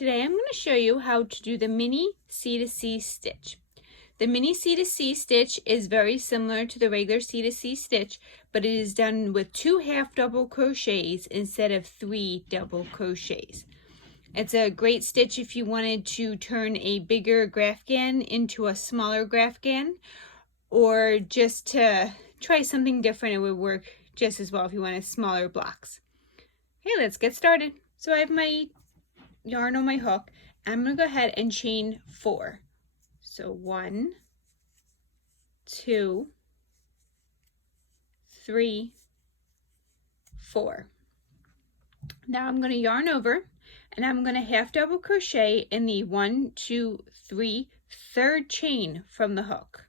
Today I'm going to show you how to do the mini C2C stitch. The mini C2C stitch is very similar to the regular C2C stitch, but it is done with 2 half double crochets instead of 3 double crochets. It's a great stitch if you wanted to turn a bigger grafghan into a smaller grafghan, or just to try something different. It would work just as well if you wanted smaller blocks. Okay, let's get started. So I have my yarn on my hook. I'm going to go ahead and chain 4. So 1, 2, 3, 4. Now I'm going to yarn over and I'm going to half double crochet in the 1, 2, 3 third chain from the hook.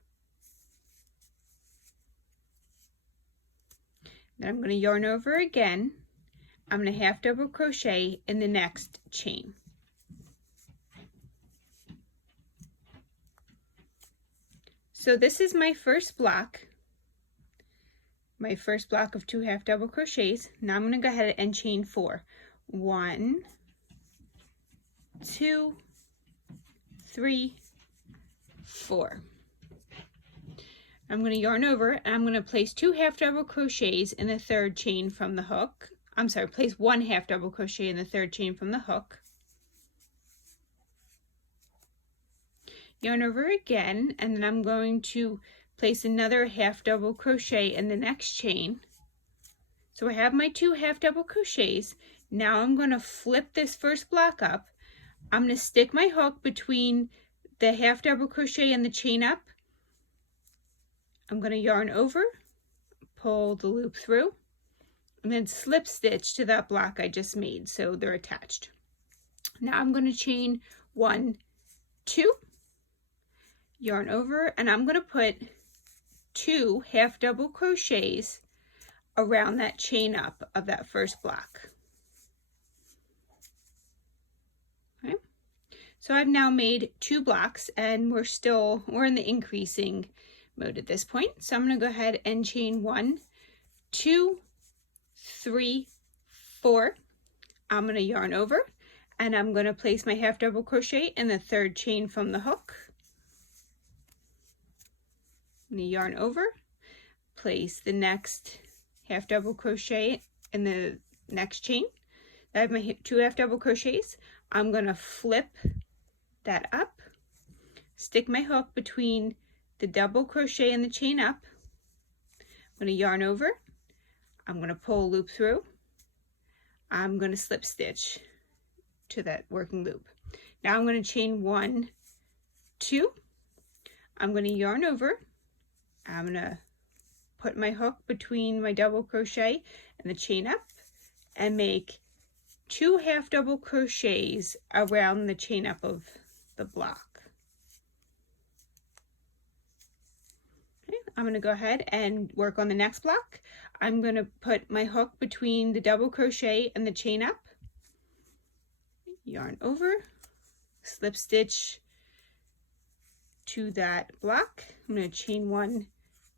Then I'm going to yarn over again. I'm going to half double crochet in the next chain. So this is my first block of 2 half double crochets. Now I'm going to go ahead and chain 4. 1, 2, 3, 4. I'm going to yarn over and I'm going to place 2 half double crochets in the third chain from the hook. Place 1 half double crochet in the third chain from the hook. Yarn over again, and then I'm going to place another half double crochet in the next chain. So I have my 2 half double crochets. Now I'm going to flip this first block up. I'm going to stick my hook between the half double crochet and the chain up. I'm going to yarn over, pull the loop through, and then slip stitch to that block I just made so they're attached. Now I'm going to chain 1, 2, yarn over, and I'm going to put 2 half double crochets around that chain up of that first block. Okay. So I've now made 2 blocks and we're in the increasing mode at this point. So I'm going to go ahead and chain 1, 2, 3, 4. I'm going to yarn over and I'm going to place my half double crochet in the third chain from the hook. I'm going to yarn over, place the next half double crochet in the next chain. I have my 2 half double crochets. I'm going to flip that up, stick my hook between the double crochet and the chain up. I'm going to yarn over. I'm going to pull a loop through. I'm going to slip stitch to that working loop. Now I'm going to chain 1, 2. I'm going to yarn over. I'm going to put my hook between my double crochet and the chain up and make 2 half double crochets around the chain up of the block. Okay, I'm going to go ahead and work on the next block. I'm going to put my hook between the double crochet and the chain up, yarn over, slip stitch to that block. I'm going to chain 1,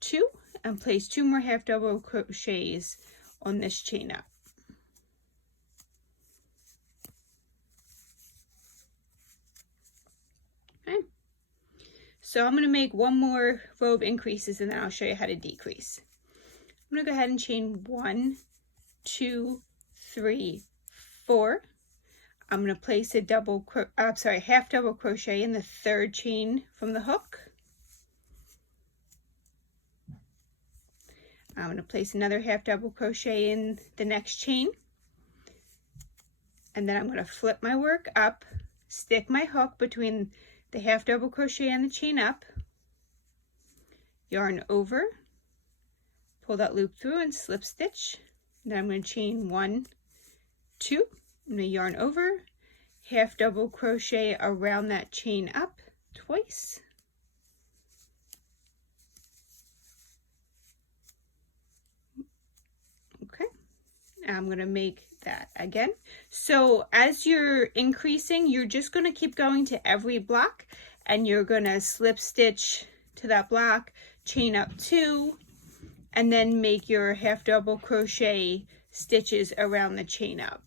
2 and place 2 more half double crochets on this chain up. Okay. So I'm going to make 1 more row of increases and then I'll show you how to decrease. I'm going to go ahead and chain 1, 2, 3, 4. I'm going to place a half double crochet in the third chain from the hook. I'm going to place another half double crochet in the next chain. And then I'm going to flip my work up, stick my hook between the half double crochet and the chain up, yarn over, pull that loop through and slip stitch. Then I'm going to chain 1, 2. I'm going to yarn over, half double crochet around that chain up twice. Okay, I'm going to make that again. So as you're increasing, you're just going to keep going to every block and you're going to slip stitch to that block, chain up 2, and then make your half double crochet stitches around the chain up.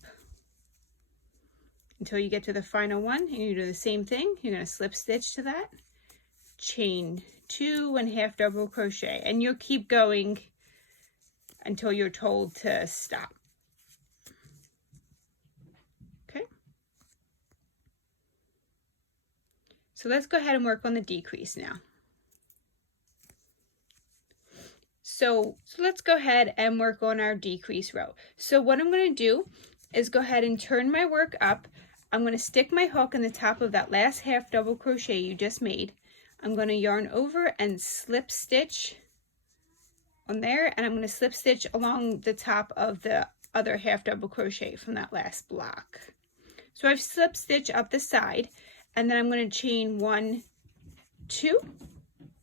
until you get to the final one, and you do the same thing. You're going to slip stitch to that, chain 2 and half double crochet, and you'll keep going until you're told to stop. Okay, so let's go ahead and work on the decrease now. So let's go ahead and work on our decrease row. So what I'm going to do is go ahead and turn my work up. I'm going to stick my hook in the top of that last half double crochet you just made. I'm going to yarn over and slip stitch on there, and I'm going to slip stitch along the top of the other half double crochet from that last block. So I've slip stitched up the side, and then I'm going to chain 1, 2,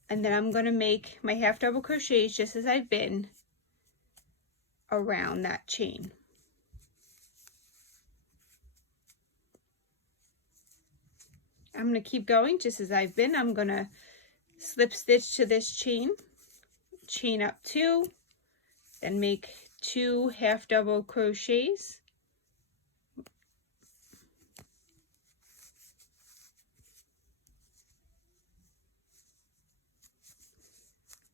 and then I'm going to make my half double crochets just as I've been around that chain. I'm going to keep going just as I've been. I'm going to slip stitch to this chain, chain up 2, then make 2 half double crochets.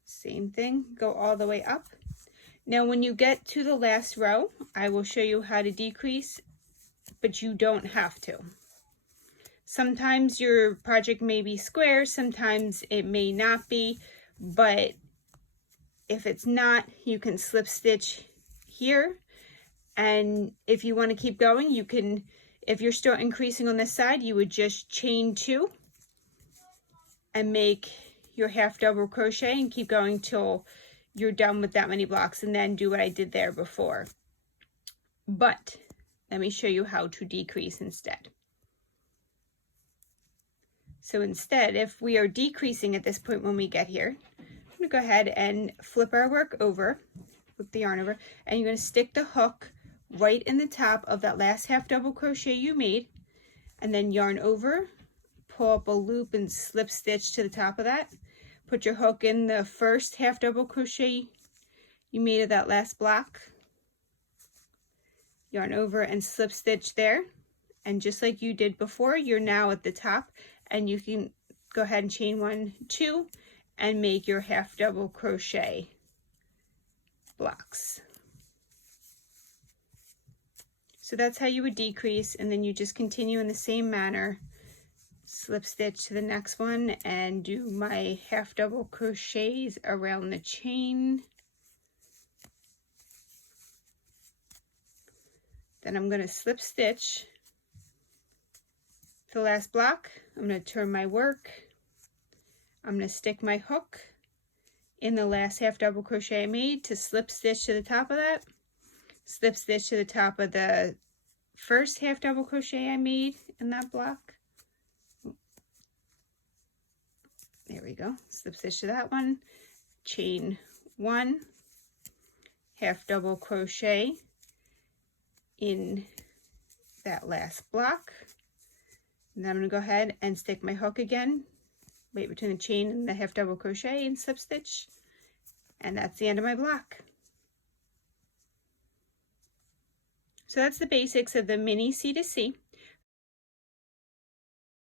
Same thing, go all the way up. Now when you get to the last row, I will show you how to decrease, but you don't have to. Sometimes your project may be square, sometimes it may not be, but if it's not, you can slip stitch here. And if you want to keep going, you can, if you're still increasing on this side, you would just chain 2 and make your half double crochet and keep going till you're done with that many blocks, and then do what I did there before. But let me show you how to decrease instead. So instead, if we are decreasing at this point when we get here, I'm going to go ahead and flip our work over, flip the yarn over, and you're going to stick the hook right in the top of that last half double crochet you made, and then yarn over, pull up a loop and slip stitch to the top of that. Put your hook in the first half double crochet you made of that last block, yarn over and slip stitch there, and just like you did before, you're now at the top, and you can go ahead and chain 1, 2 and make your half double crochet blocks. So that's how you would decrease, and then you just continue in the same manner, slip stitch to the next one and do my half double crochets around the chain. Then I'm going to slip stitch the last block. I'm going to turn my work. I'm going to stick my hook in the last half double crochet I made to slip stitch to the top of that, slip stitch to the top of the first half double crochet I made in that block. There we go, slip stitch to that one, chain 1, half double crochet in that last block. And then I'm going to go ahead and stick my hook again, right between the chain and the half double crochet, and slip stitch. And that's the end of my block. So that's the basics of the mini C2C.